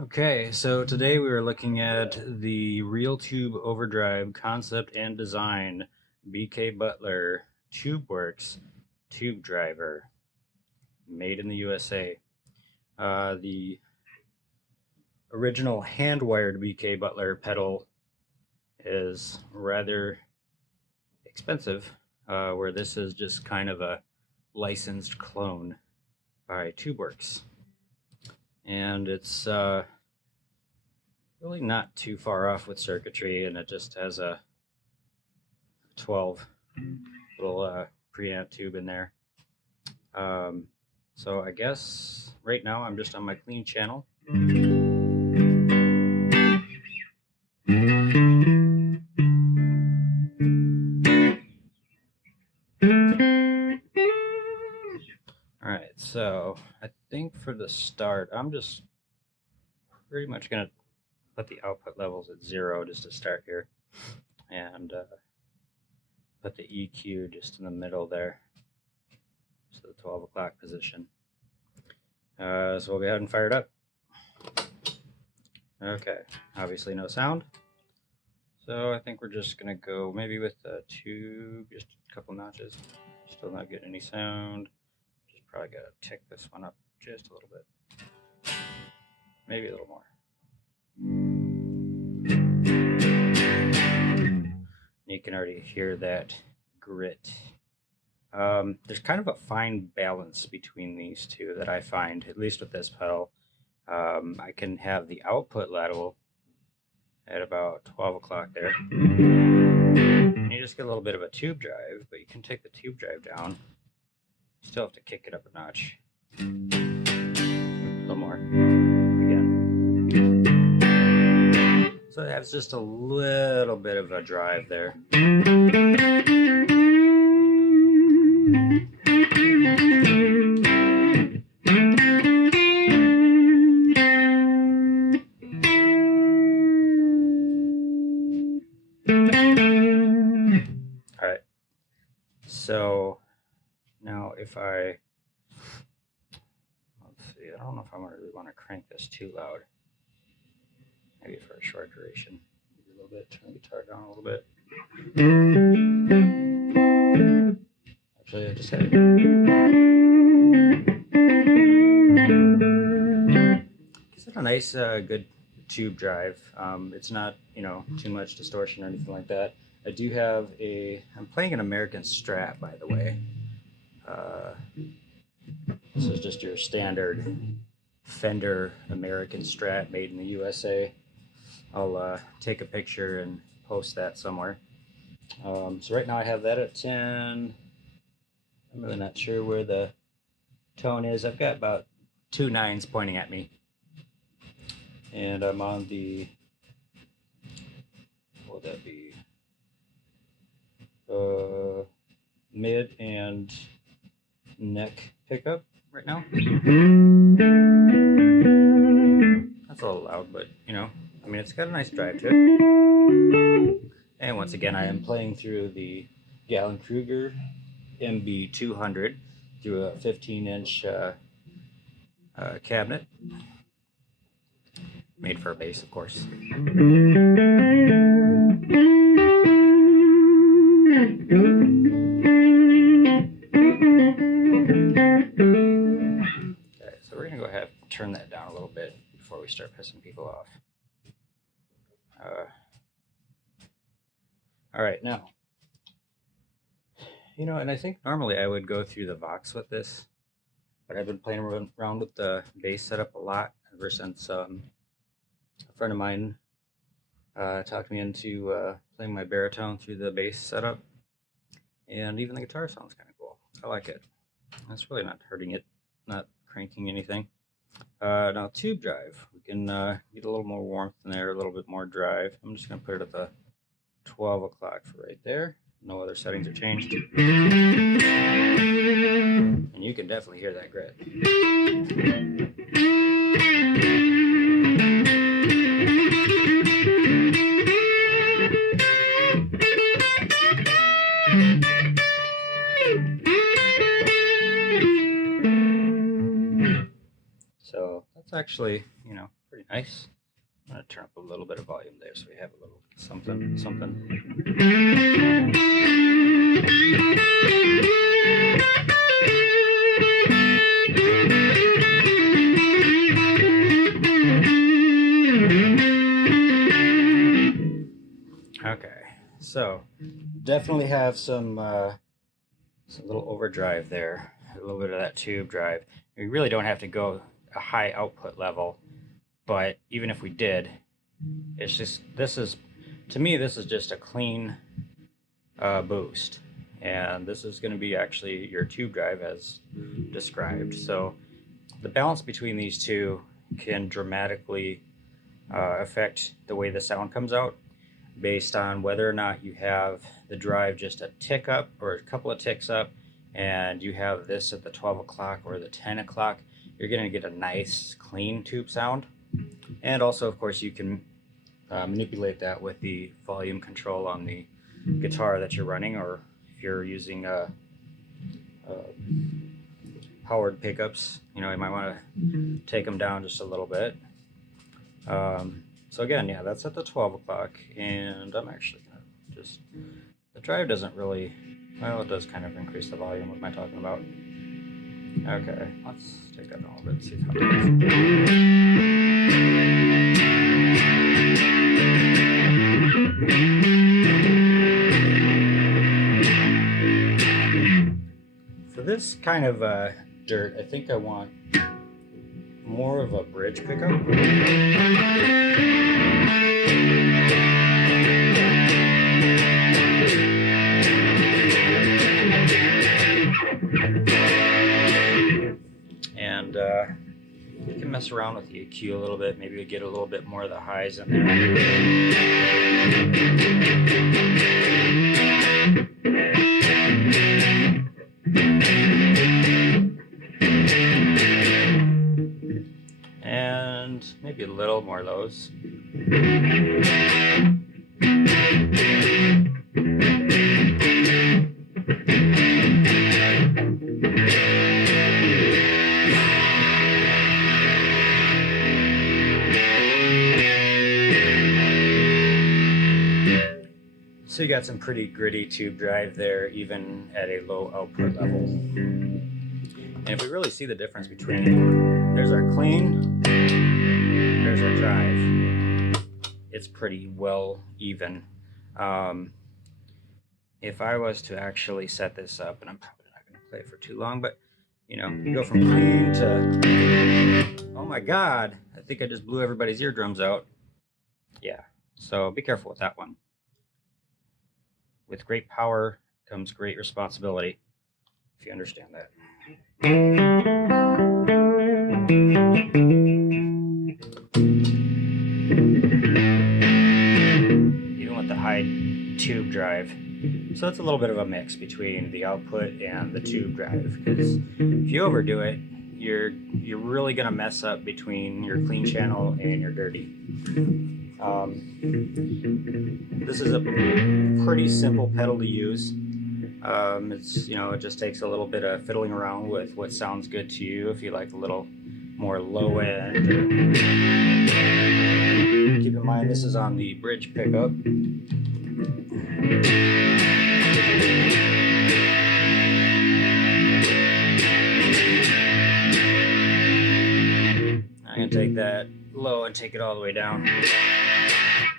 Okay, so today we are looking at the Real Tube Overdrive concept and design BK Butler TubeWorks tube driver, made in the USA. The original hand-wired BK Butler pedal is rather expensive, where this is just kind of a licensed clone by TubeWorks. And it's really not too far off with circuitry, and it just has a 12 little preamp tube in there. So I guess right now I'm just on my clean channel. Alright, so I think for the start, I'm just pretty much going to put the output levels at 0 just to start here, and put the EQ just in the middle there, so the 12 o'clock position. So we'll go ahead and fire it up. Okay, obviously no sound, so I think we're just going to go maybe with the tube, just a couple notches. Still not getting any sound. Just probably got to tick this one up just a little bit, maybe a little more. You can already hear that grit. There's kind of a fine balance between these two that I find, at least with this pedal. I can have the output level at about 12 o'clock there. And you just get a little bit of a tube drive, but you can take the tube drive down. You still have to kick it up a notch. A little more. Again. So it has just a little bit of a drive there. All right. So now if let's see, I don't know if I really want to crank this too loud. Maybe for a short duration. Maybe a little bit, turn the guitar down a little bit. Actually, I just hit it. Gives it a nice, good tube drive. It's not, too much distortion or anything like that. I do have I'm playing an American Strat, by the way. This is just your standard Fender American Strat made in the USA. I'll take a picture and post that somewhere. So right now I have that at 10. I'm really not sure where the tone is. I've got about 2 nines pointing at me. And I'm on the, what would that be? Mid and neck pickup right now. That's a little loud, but it's got a nice drive to it. And once again, I am playing through the Gallon Kruger MB200 through a 15-inch cabinet, made for a bass, of course. Okay, so we're gonna go ahead and turn that down a little bit before we start pissing people off. All right, now, and I think normally I would go through the Vox with this, but I've been playing around with the bass setup a lot ever since a friend of mine talked me into playing my baritone through the bass setup, and even the guitar sounds kind of cool. I like it. That's really not hurting it, not cranking anything. Now tube drive, we can get a little more warmth in there, a little bit more drive. I'm just going to put it at the 12 o'clock for right there. No other settings are changed. And you can definitely hear that grit. So that's actually, pretty Nice. I'm gonna turn up a little bit of volume there so we have a little something. Okay, so definitely have some little overdrive there, a little bit of that tube drive. We really don't have to go a high output level, but even if we did, it's just, to me, this is just a clean boost. And this is going to be actually your tube drive as described. So the balance between these two can dramatically affect the way the sound comes out based on whether or not you have the drive just a tick up or a couple of ticks up, and you have this at the 12 o'clock or the 10 o'clock, you're going to get a nice clean tube sound. And also, of course, you can manipulate that with the volume control on the guitar that you're running, or if you're using powered pickups, you might want to take them down just a little bit. So again, yeah, that's at the 12 o'clock, and I'm actually gonna the drive doesn't really, well, it does kind of increase the volume. What am I talking about? Okay, let's take that down a little bit and see how it goes. For this kind of dirt, I think I want more of a bridge pickup. And you can mess around with the EQ a little bit. Maybe we get a little bit more of the highs in there. And maybe a little more lows. So you got some pretty gritty tube drive there, even at a low output level. And if we really see the difference between, there's our clean, there's our drive. It's pretty well even. If I was to actually set this up, and I'm probably not going to play it for too long, but you go from clean to, oh my God, I think I just blew everybody's eardrums out. Yeah, so be careful with that one. With great power comes great responsibility, if you understand that. Even with the high tube drive. So it's a little bit of a mix between the output and the tube drive, because if you overdo it, you're really going to mess up between your clean channel and your dirty. This is a pretty simple pedal to use. It's it just takes a little bit of fiddling around with what sounds good to you. If you like a little more low end, keep in mind this is on the bridge pickup. I'm gonna take that low and take it all the way down.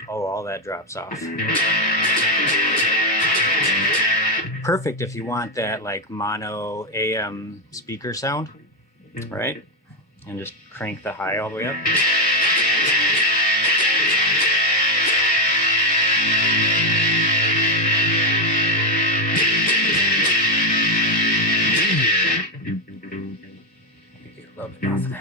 Oh, all that drops off. Perfect if you want that like mono AM speaker sound, right? And just crank the high all the way up. Get a little bit off of that.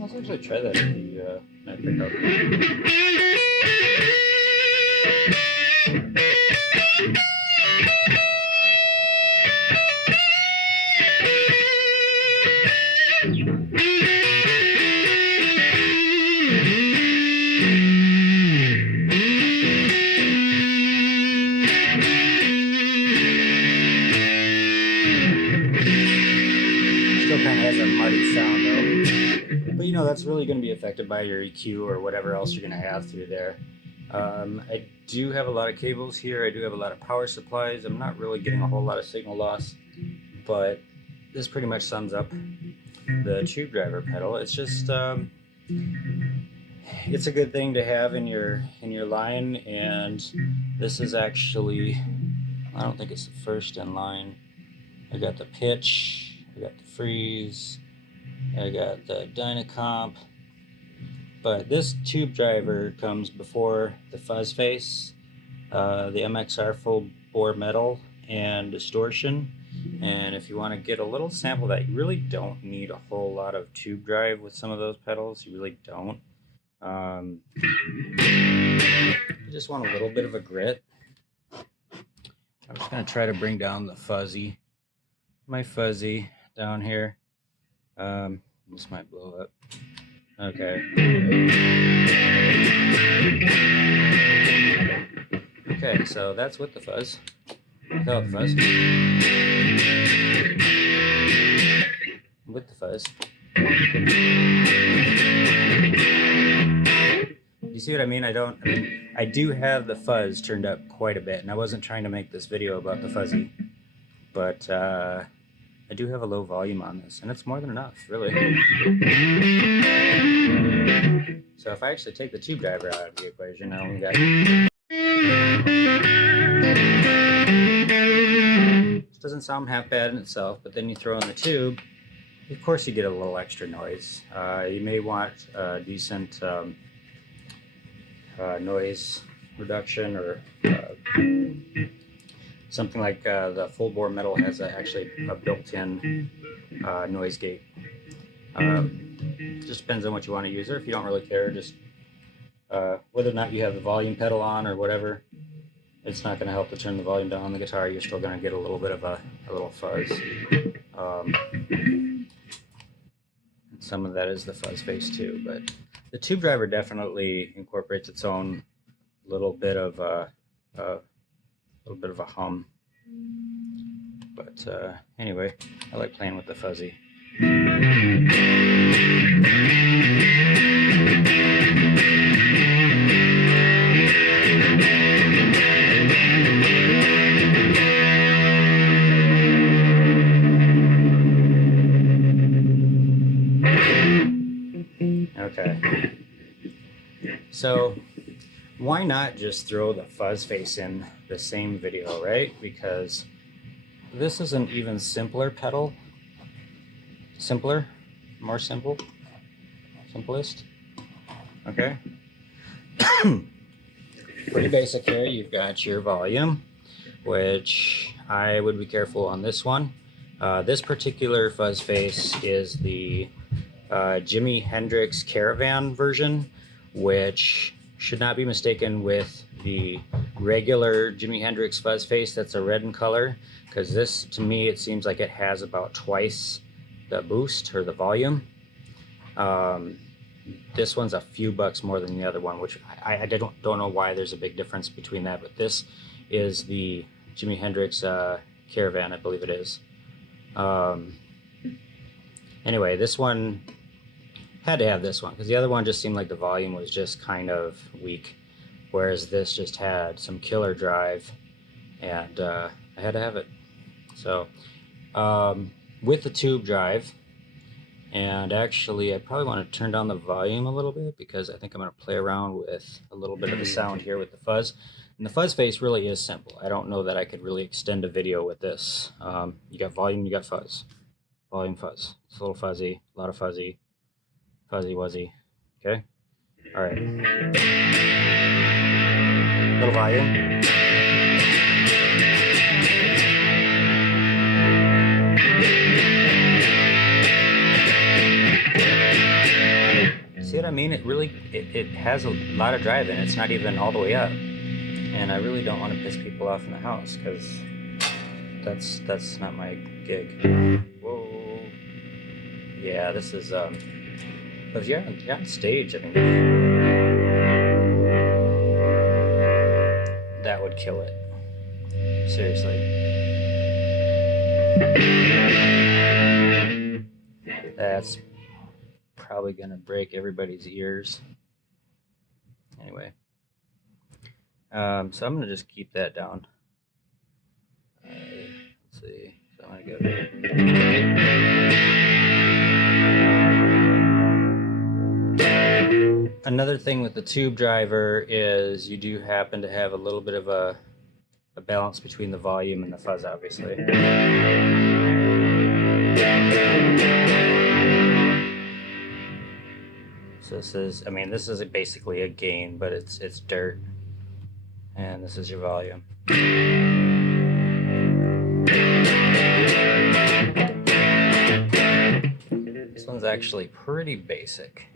Let's actually try that at the night pickup. kind of has a muddy sound though. But you know, that's really going to be affected by your EQ or whatever else you're going to have through there. I do have a lot of cables here. I do have a lot of power supplies. I'm not really getting a whole lot of signal loss, but this pretty much sums up the tube driver pedal. It's just it's a good thing to have in your line, and this is actually, I don't think it's the first in line. I got the pitch, I got the freeze, I got the Dynacomp, but this tube driver comes before the fuzz face, the MXR full bore metal, and distortion. And if you want to get a little sample of that, you really don't need a whole lot of tube drive with some of those pedals. You really don't. You just want a little bit of a grit. I'm just going to try to bring down the fuzzy, my fuzzy down here. This might blow up. Okay. Okay, so that's with the fuzz. Without the fuzz. With the fuzz. You see what I mean? I do have the fuzz turned up quite a bit, and I wasn't trying to make this video about the fuzzy, but I do have a low volume on this, and it's more than enough, really. So if I actually take the tube driver out of the equation, I only got... This doesn't sound half bad in itself, but then you throw in the tube, of course you get a little extra noise. You may want a decent noise reduction, or something like the full bore metal has actually a built-in noise gate. Just depends on what you want to use, or if you don't really care, just whether or not you have the volume pedal on or whatever, it's not going to help to turn the volume down on the guitar. You're still going to get a little bit of a little fuzz. Some of that is the fuzz face too, but the tube driver definitely incorporates its own little bit of a hum. But anyway, I like playing with the fuzzy. Okay, so why not just throw the fuzz face in the same video, right? Because this is an even simpler pedal. Simpler? More simple? Simplest? Okay. Pretty basic here. You've got your volume, which I would be careful on this one. This particular fuzz face is the Jimi Hendrix Caravan version, which should not be mistaken with the regular Jimi Hendrix fuzz face that's a red in color, because this, to me, it seems like it has about twice the boost or the volume. This one's a few bucks more than the other one, which I don't know why there's a big difference between that, but this is the Jimi Hendrix Caravan, I believe it is. Anyway, this one had to have this one, because the other one just seemed like the volume was just kind of weak, whereas this just had some killer drive, and I had to have it. So with the tube drive, and actually I probably want to turn down the volume a little bit, because I think I'm going to play around with a little bit of the sound here with the fuzz. And the fuzz face really is simple. I don't know that I could really extend a video with this. You got volume, you got fuzz. Volume, fuzz. It's a little fuzzy, a lot of fuzzy. Fuzzy wuzzy. Okay? Alright. Little volume. See what I mean? It really, it has a lot of drive in it. It's not even all the way up. And I really don't want to piss people off in the house, because that's not my gig. Whoa. Yeah, this is, but yeah, on stage, I mean, that would kill it. Seriously. That's probably going to break everybody's ears. Anyway, so I'm going to just keep that down. Let's see. So I'm going to go. Another thing with the tube driver is you do happen to have a little bit of a balance between the volume and the fuzz, obviously. So this is, I mean, this is basically a gain, but it's dirt. And this is your volume. This one's actually pretty basic.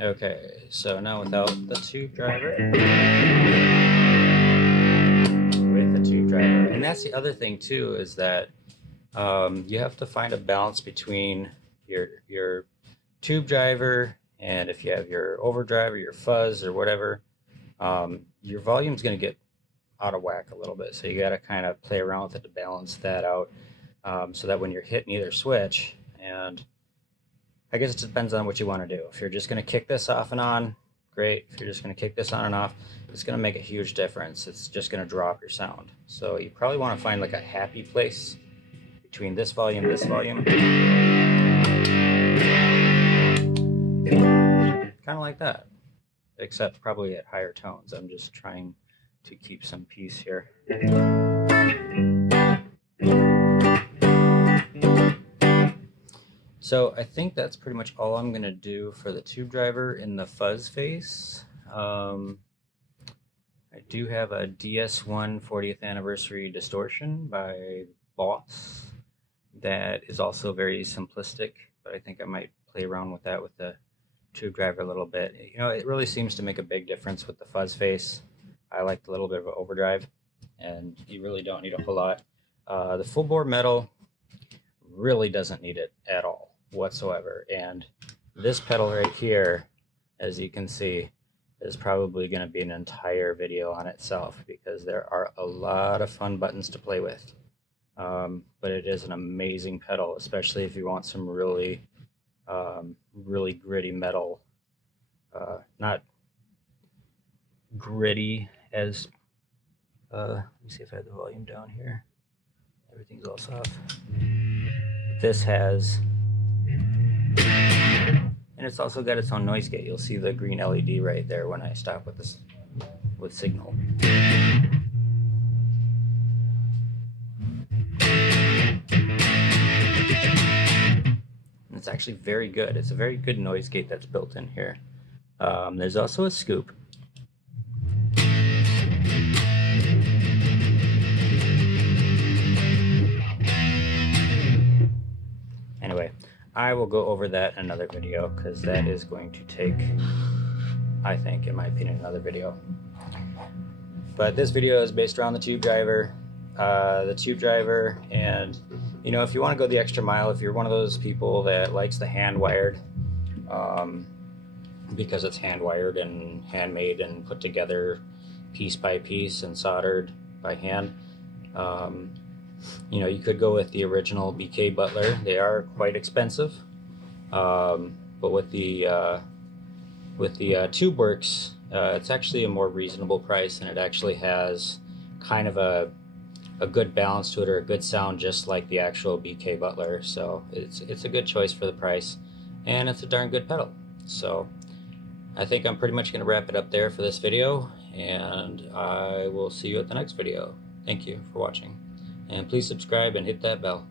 Okay, so now without the tube driver. With the tube driver. And that's the other thing too, is that you have to find a balance between your tube driver and if you have your overdrive or your fuzz or whatever, your volume's going to get out of whack a little bit. So you got to kind of play around with it to balance that out, so that when you're hitting either switch, and I guess it depends on what you want to do. If you're just going to kick this off and on, great. If you're just going to kick this on and off, it's going to make a huge difference. It's just going to drop your sound. So you probably want to find like a happy place between this volume, kind of like that, except probably at higher tones. I'm just trying to keep some peace here. So I think that's pretty much all I'm going to do for the tube driver in the fuzz face. I do have a DS1 40th anniversary distortion by Boss that is also very simplistic, but I think I might play around with that with the tube driver a little bit. You know, it really seems to make a big difference with the fuzz face. I like a little bit of an overdrive, and you really don't need a whole lot. The full bore metal really doesn't need it at all whatsoever, and this pedal right here, as you can see, is probably going to be an entire video on itself because there are a lot of fun buttons to play with. But it is an amazing pedal, especially if you want some really really gritty metal. Not gritty as let me see if I have the volume down here. Everything's all soft. This has, and it's also got its own noise gate. You'll see the green LED right there when I stop with this with signal. It's actually very good. It's a very good noise gate that's built in here. There's also a scoop. Anyway, I will go over that in another video because that is going to take, I think, in my opinion, another video. But this video is based around the tube driver. And you know, if you want to go the extra mile, if you're one of those people that likes the hand wired, because it's hand wired and handmade and put together piece by piece and soldered by hand, you know, you could go with the original BK Butler. They are quite expensive, but with the TubeWorks, it's actually a more reasonable price, and it actually has kind of a good balance to it, or a good sound, just like the actual BK Butler. So it's a good choice for the price, and it's a darn good pedal. So I think I'm pretty much going to wrap it up there for this video, and I will see you at the next video. Thank you for watching, and please subscribe and hit that bell.